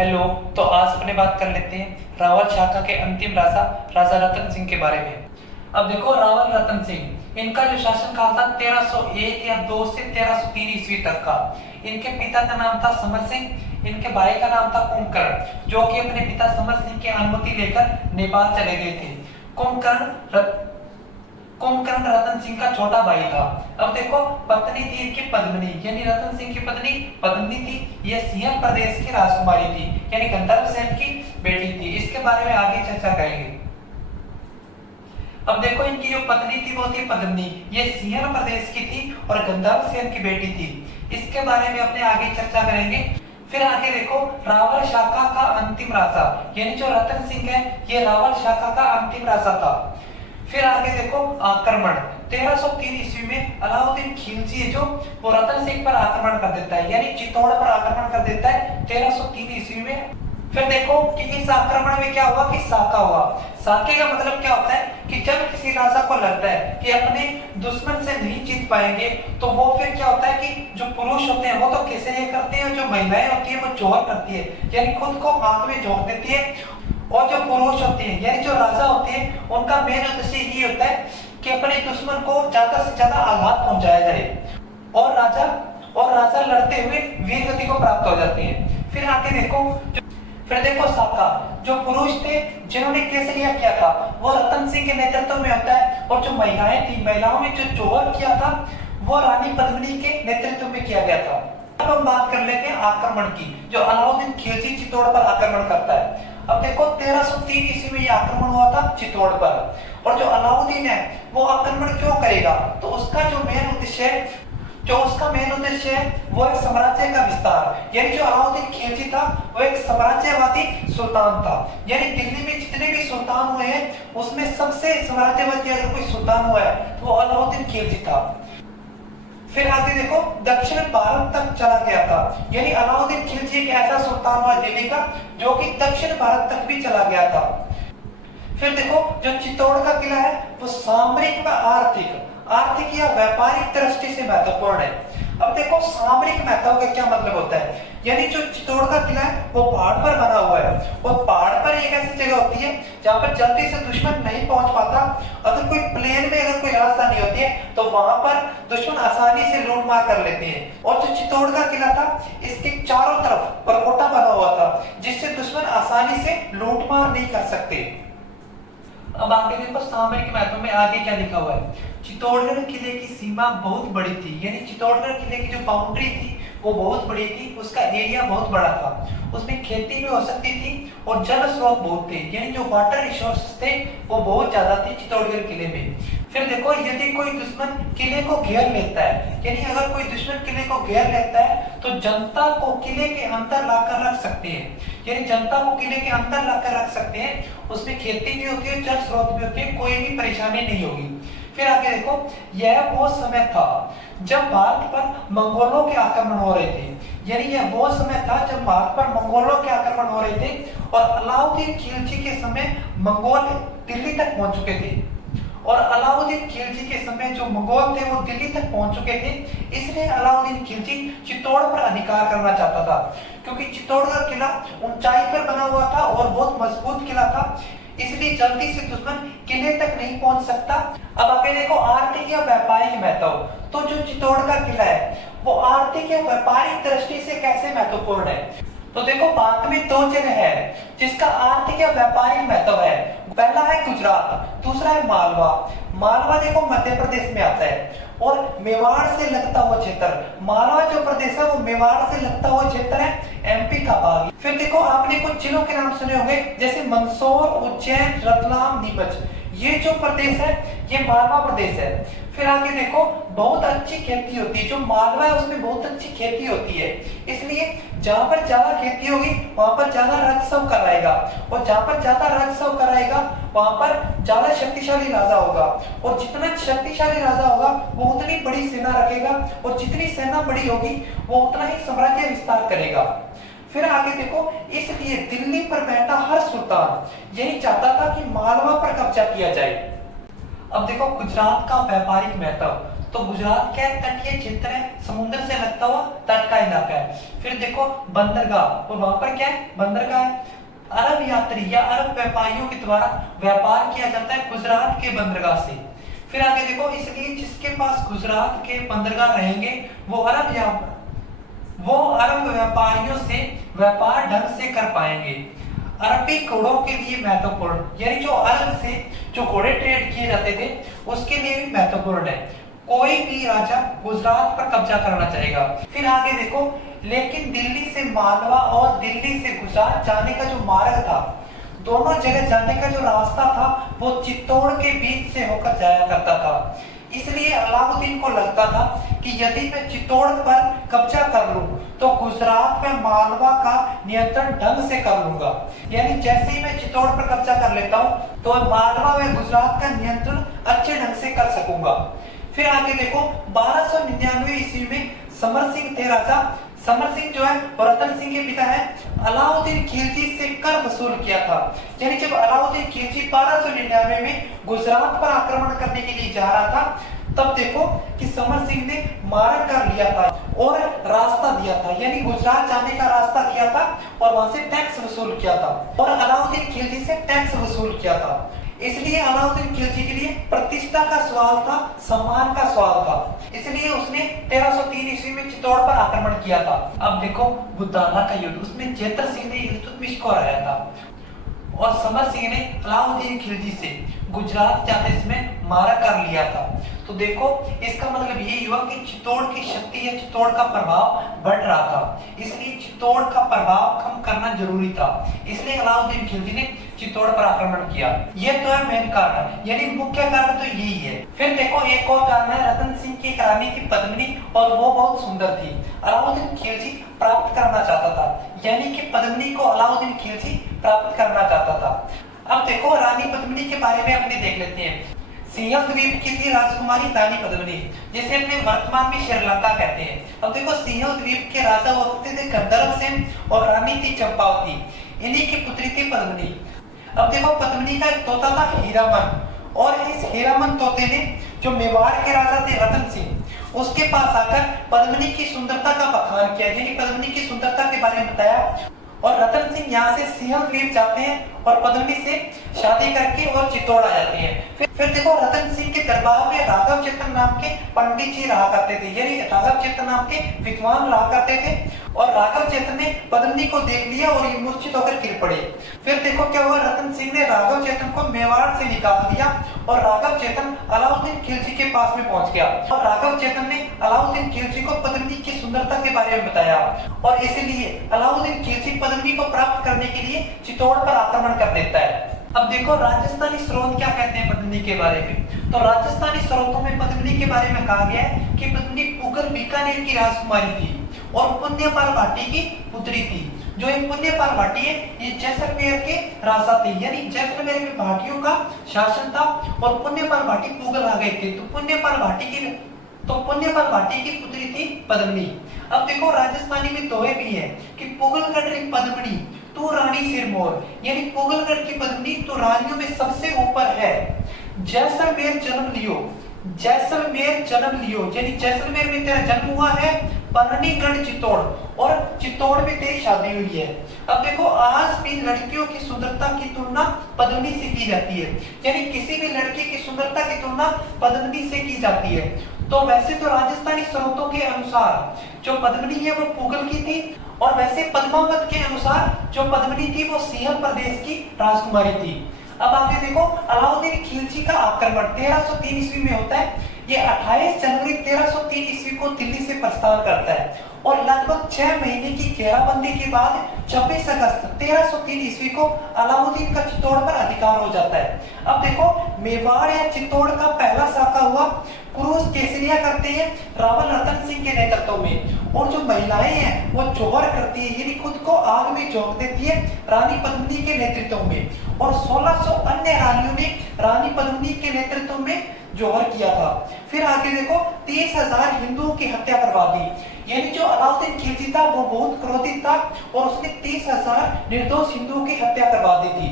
Hello. तो आज अपने बात कर लेते हैं रावल शाखा के अंतिम राजा राजा रतन सिंह के बारे में। अब देखो, रावल रतन सिंह, इनका जो शासन काल था 1301 या 2 से 1303 ईस्वी तक का। इनके पिता का नाम था समर सिंह, इनके भाई का नाम था कुंभकर्ण, जो कि अपने पिता समर सिंह की अनुमति लेकर नेपाल चले गए थे। कुंभकर्ण रतन सिंह का छोटा भाई था। अब देखो, पत्नी थी इनकी पद्मिनी, यानी रतन सिंह की पत्नी पद्मिनी थी। यह सिंहल प्रदेश की राजकुमारी थी, यानी गंधर्व सेन की बेटी थी। इसके बारे में आगे चर्चा करेंगे। अब देखो, इनकी जो पत्नी थी वो थी पद्मिनी, ये सिंहल प्रदेश की थी और गंधर्व सेन की बेटी थी। इसके बारे में अपने आगे चर्चा करेंगे। फिर आगे देखो, रावल शाखा का अंतिम राजा, यानी जो रतन सिंह है, ये रावल शाखा का अंतिम राजा था। फिर आगे देखो, आक्रमण 1303 ईस्वी में अलाउद्दीन खिलजी है जो वो रतन सिंह पर आक्रमण कर देता है, यानी चित्तौड़ पर आक्रमण कर देता है 1303 ईस्वी में। फिर देखो कि इस आक्रमण में क्या हुआ कि साका हुआ। साके का मतलब क्या होता है कि जब किसी राजा को लगता है कि अपने दुश्मन से नहीं जीत पाएंगे, तो वो फिर क्या होता है कि जो पुरुष होते हैं वो तो कैसे ये करते हैं, जो महिलाएं होती है वो जोहर करती है, यानी खुद को आग में झोंक देती है। और जो पुरुष होते हैं, यानी जो राजा होते हैं, उनका मेन उद्देश्य ये होता है कि अपने दुश्मन को ज्यादा से ज्यादा आघात पहुंचाया जाए और राजा लड़ते हुए वीर गति को प्राप्त हो जाते हैं। फिर देखो साका, जो पुरुष थे जिन्होंने केसरिया किया था, वो रतन सिंह के नेतृत्व में होता है। और जो महिलाएं थी, महिलाओं में जो जोहर किया था वो रानी पद्मिनी के नेतृत्व में किया गया था। अब हम बात कर लेते हैं आक्रमण की, जो अलाउद्दीन खिलजी चित्तौड़ पर आक्रमण करता है। अब देखो, 1303 ईस्वी में ये आक्रमण हुआ था चित्तौड़ पर। और जो अलाउद्दीन है वो आक्रमण क्यों करेगा, तो उसका जो मेन उद्देश्य है वो है साम्राज्य का विस्तार। यानी जो अलाउद्दीन खिलजी था वो एक साम्राज्यवादी सुल्तान था, यानी दिल्ली में जितने भी सुल्तान हुए हैं उसमें सबसे साम्राज्यवादी अगर कोई सुल्तान हुआ है तो वो अलाउद्दीन खिलजी था। फिर आगे देखो, दक्षिण भारत तक चला गया था, यानी अलाउद्दीन खिलजी एक ऐसा सुल्तान हुआ दिल्ली का जो कि दक्षिण भारत तक भी चला गया था। फिर देखो, जो चित्तौड़ का किला है वो सामरिक व आर्थिक या व्यापारिक दृष्टि से महत्वपूर्ण है। अब देखो, सामरिक महत्व का क्या मतलब होता है, यानी जो चित्तौड़ का किला है वो पहाड़ पर बना हुआ है, और पहाड़ पर एक ऐसी जगह होती है जहाँ पर जल्दी से दुश्मन नहीं पहुंच पाता। अगर कोई प्लेन में अगर कोई राजधानी होती है तो वहां पर दुश्मन आसानी से लूट मार कर लेते हैं। और जो चित्तौड़ का किला था, इसके चारों तरफ परकोटा बना हुआ था, जिससे दुश्मन आसानी से लूट मार नहीं कर सकते। अब आगे देखो, सामरिक महत्व में आगे क्या लिखा हुआ है। चित्तौड़गढ़ किले की सीमा बहुत बड़ी थी, यानी चित्तौड़गढ़ किले की जो बाउंड्री थी वो बहुत बड़ी थी, उसका एरिया बहुत बड़ा था, उसमें खेती भी हो सकती थी और जल स्रोत बहुत थे, यानी जो वाटर रिसोर्सेस थे वो बहुत ज्यादा थे चित्तौड़गढ़ किले में। फिर देखो, यदि कोई दुश्मन किले को घेर लेता है, यानी अगर कोई दुश्मन किले को घेर लेता है तो जनता को किले के अंदर लाकर रख सकते हैं, यानी जनता को किले के अंदर लाकर रख सकते हैं। उसमें खेती भी होती है, जल स्रोत भी होती है, कोई भी परेशानी नहीं होगी। फिर आगे देखो, यह वो समय था जब भारत पर मंगोलों के आक्रमण हो रहे थे, यानी यह वो समय था जब भारत पर मंगोलों के आक्रमण हो रहे थे। और अलाउद्दीन खिलजी के समय मंगोल दिल्ली तक पहुंच चुके थे, और अलाउद्दीन खिलजी के समय जो मंगोल थे वो दिल्ली तक पहुंच चुके थे। इसलिए अलाउद्दीन खिलजी चित्तौड़ पर अधिकार करना चाहता था, क्योंकि चित्तौड़ का किला ऊंचाई पर बना हुआ था और बहुत मजबूत किला था, इसलिए जल्दी से दुश्मन किले तक नहीं पहुंच सकता। अब आगे देखो, आर्थिक या व्यापारिक महत्व। तो जो चित्तौड़ का किला है वो आर्थिक या व्यापारिक दृष्टि से कैसे महत्वपूर्ण है, तो देखो, भारत में दो जगह है जिसका आर्थिक या व्यापारिक महत्व है। पहला है गुजरात, दूसरा है मालवा। मालवा देखो मध्य प्रदेश में आता है, और मेवाड़ से लगता हुआ क्षेत्र, मालवा जो प्रदेश है वो मेवाड़ से लगता हुआ क्षेत्र है, एमपी का भाग। फिर देखो, आपने कुछ जिलों के नाम सुने होंगे, जैसे मंदसौर, उज्जैन, रतलाम, नीमच। ये जो प्रदेश है ये मालवा प्रदेश है। फिर आगे देखो, बहुत अच्छी खेती होती है, जो मालवा है उसमें बहुत अच्छी खेती होती है, इसलिए जहां पर ज्यादा खेती होगी वहां पर ज्यादा राज्यसव कराएगा, और जहां पर ज्यादा राज्यसव कराएगा वहां पर ज्यादा शक्तिशाली राजा होगा, और जितना शक्तिशाली राजा होगा वो उतनी बड़ी सेना रखेगा, और जितनी सेना बड़ी होगी वो उतना ही साम्राज्य विस्तार करेगा। फिर आगे देखो, इसलिए दिल्ली पर बैठा हर सुल्तान यही चाहता था कि मालवा पर कब्जा किया जाए। अब देखो, गुजरात का व्यापारिक महत्व। तो गुजरात क्या है, तटीय क्षेत्र है, समुद्र से लगता हुआ तट का इलाका है। फिर देखो बंदरगाह, और वहां पर क्या है, बंदरगाह है। अरब यात्री या अरब व्यापारियों के द्वारा व्यापार किया जाता है गुजरात के बंदरगाह से। फिर आगे देखो, इसलिए जिसके पास गुजरात के बंदरगाह रहेंगे वो अरब व्यापारियों से व्यापार ढंग से कर पाएंगे। अरबी घोड़ों के लिए महत्वपूर्ण, यानी जो अरब से जो घोड़े ट्रेड किए जाते थे उसके लिए भी महत्वपूर्ण है। कोई भी राजा गुजरात पर कब्जा करना चाहेगा। फिर आगे देखो, लेकिन दिल्ली से मालवा और दिल्ली से गुजरात जाने का जो मार्ग था, दोनों जगह जाने का जो रास्ता था वो चित्तौड़ के बीच से होकर जाया करता था। इसलिए अलाउद्दीन को लगता था कि यदि मैं चित्तौड़ पर कब्जा कर लूं तो गुजरात में मालवा का नियंत्रण ढंग से कर लूंगा। यानी जैसे ही मैं चित्तौड़ पर कब्जा कर लेता हूं तो मालवा में गुजरात का नियंत्रण अच्छे ढंग से कर सकूंगा। फिर आगे देखो, 1299 ईस्वी में समर सिंह थे राजा। समर सिंह जो है रतन सिंह के पिता है। अलाउद्दीन खिलजी से कर वसूल किया था। यानी जब अलाउद्दीन खिलजी 1299 में गुजरात पर आक्रमण करने के लिए जा रहा था, तब देखो कि समर सिंह ने मार्ग कर लिया था और रास्ता दिया था, यानी गुजरात जाने का रास्ता दिया था और वहां से टैक्स वसूल किया था और अलाउद्दीन खिलजी से टैक्स वसूल किया था। इसलिए अलाउद्दीन खिलजी के लिए प्रतिष्ठा का सवाल था, सम्मान का सवाल था। इसलिए उसने 1303 ईस्वी में चित्तौड़ पर आक्रमण किया था। अब देखो बुदाना का युद्ध, उसमें जैतर सिंह ने इल्तुतमिश को हराया था और समर सिंह ने अलाउद्दीन खिलजी से गुजरात जाते समय मारा कर लिया था। तो देखो इसका मतलब ये हुआ कि चित्तौड़ की शक्ति या चित्तौड़ का प्रभाव बढ़ रहा था, इसलिए चित्तौड़ का प्रभाव कम करना जरूरी था। इसलिए अलाउद्दीन खिलजी ने चित्तौड़ पर आक्रमण किया। ये तो है मेन कारण, यानी मुख्य कारण तो यही है। फिर देखो एक और कारण है, रतन सिंह की रानी थी पद्मिनी और वो बहुत सुंदर थी। अलाउद्दीन खिलजी प्राप्त करना चाहता था, यानी कि पद्मिनी को अलाउद्दीन खिलजी प्राप्त करना चाहता था। अब देखो रानी पद्मिनी के बारे में अपने देख लेते हैं। सिंहल द्वीप की थी राजकुमारी रानी पद्मिनी, जिसे अपने वर्तमान में श्रीलंका कहते हैं। अब देखो सिंहल द्वीप के राजा होते थे गंधर्व सेन और रानी थी चंपावती, इन्हीं की पुत्री थी पद्मिनी। अब देखो पद्मिनी का एक तोता था हीरामन, और इस हीरामन तोते ने जो मेवाड़ के राजा थे रतन सिंह, उसके पास आकर पद्मिनी की सुंदरता का बखान किया, यानी पद्मिनी की सुंदरता के बारे में बताया। और रतन सिंह यहाँ से सिंहल द्वीप जाते हैं और पद्मिनी से शादी करके और चित्तौड़ आ जाते हैं। फिर देखो रतन सिंह के दरबार में राघव चेतन नाम के पंडित जी रहा करते थे, यानी राघव चेतन नाम के विद्वान रहा करते थे। और राघव चेतन ने पद्मिनी को देख लिया और ये मूर्छित होकर गिर पड़े। फिर देखो क्या हुआ, रतन सिंह ने राघव चेतन को मेवाड़ से निकाल दिया और राघव चेतन अलाउद्दीन खिलजी के पास में पहुंच गया। और राघव चेतन ने अलाउद्दीन खिलजी को पद्मिनी की सुंदरता के बारे में बताया और इसीलिए अलाउद्दीन खिलजी पद्मिनी को प्राप्त करने के लिए चित्तौड़ पर आक्रमण कर देता है। अब देखो राजस्थानी स्रोत क्या कहते हैं पद्मिनी के बारे में। तो राजस्थानी स्रोतों में पद्मिनी के बारे में कहा गया है कि पद्मिनी पुगल बीकानेर की राजकुमारी थी और पुण्यपाल भाटी की पुत्री थी। जो ये पुण्यपाल भाटी है ये जैसलमेर के राजा थे, यानी जैसलमेर में भाटियों का शासन था और पुण्यपाल भाटी पुगल आ गए थे। तो पुण्यपाल भाटी की पुत्री थी पद्मिनी। अब देखो राजस्थानी में दोहे भी है कि पुगलगढ़ की पद्मिनी तू रानी सिरमौर, यानी पुगलगढ़ की पद्मिनी तो रानियों में सबसे ऊपर है। जैसलमेर जन्म लियो, यानी जैसलमेर में तेरा जन्म हुआ है, परनीगढ़ चित्तौड़, और चित्तौड़ में तेरी शादी हुई है। अब देखो आज भी लड़कियों की सुंदरता की तुलना पद्मिनी से की जाती है, यानी किसी भी लड़की की सुंदरता की तुलना पद्मिनी से की जाती है। तो वैसे तो राजस्थानी स्रोतों के अनुसार जो पद्मिनी है वो पुगल की थी, और वैसे पद्मावत के अनुसार जो पद्मिनी थी वो सिंहल प्रदेश की राजकुमारी थी। अब आगे देखो अलाउद्दीन खिलजी का आक्रमण 1303 ईस्वी में होता है। ये 28 जनवरी 1303 ईस्वी को दिल्ली से प्रस्थान करता है और लगभग 6 महीने की घेराबंदी के बाद 26 अगस्त 1303 ईस्वी को अलाउद्दीन का चित्तौड़ पर अधिकार हो जाता है। अब देखो मेवाड़ या चित्तौड़ का पहला शाखा हुआ क्रूज केसरिया करते हैं रावल रतन सिंह के नेतृत्व में, और जो महिलाएं हैं वो जौहर करती है, यानी खुद को आग में झोंक देती है रानी पद्मिनी के नेतृत्व में, और 1600 अन्य रानियों ने रानी पद्मिनी के नेतृत्व में जौहर किया था। फिर आगे देखो 30,000 हिंदुओं की हत्या करवा दी, यानी जो अलाउद्दीन खिलजी था वो बहुत क्रोधित था और उसने 30,000 निर्दोष हिंदुओं की हत्या करवा दी थी।